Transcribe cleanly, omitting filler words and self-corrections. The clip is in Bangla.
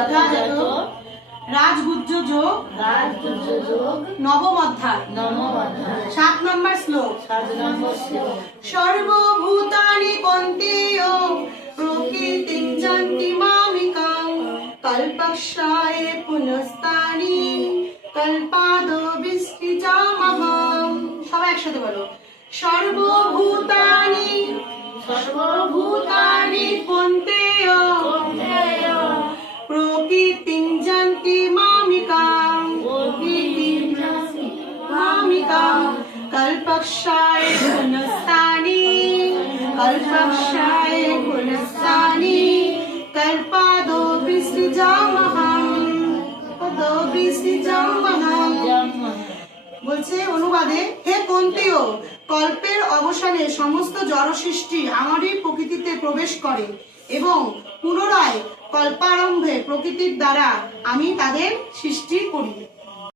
যথাযথ রাজগুজ্জ যোগ নবম অধ্যায় 7 নম্বর শ্লোক। সর্বভূতানি কৌন্তেয় প্রকৃতিং যন্তি মামিকাং কল্পক্ষয়ে পুনস্তানি কল্পাদো বিসৃজামহং। সবাই একসাথে বলো, সর্বভূতানি কৌন্তেয় প্রকৃতিং যন্তি মামিকাং কল্পক্ষয়ে পুনস্তানি কল্পাদো বিসৃজামহং। বলছে অনুবাদে, হে কৌন্তেয়, কল্পের অবসানে সমস্ত জড় সৃষ্টি আমারই প্রকৃতিতে প্রবেশ করে এবং পুনরায় কল্পারম্ভে প্রকৃতির দ্বারা আমি তাদের সৃষ্টি করি।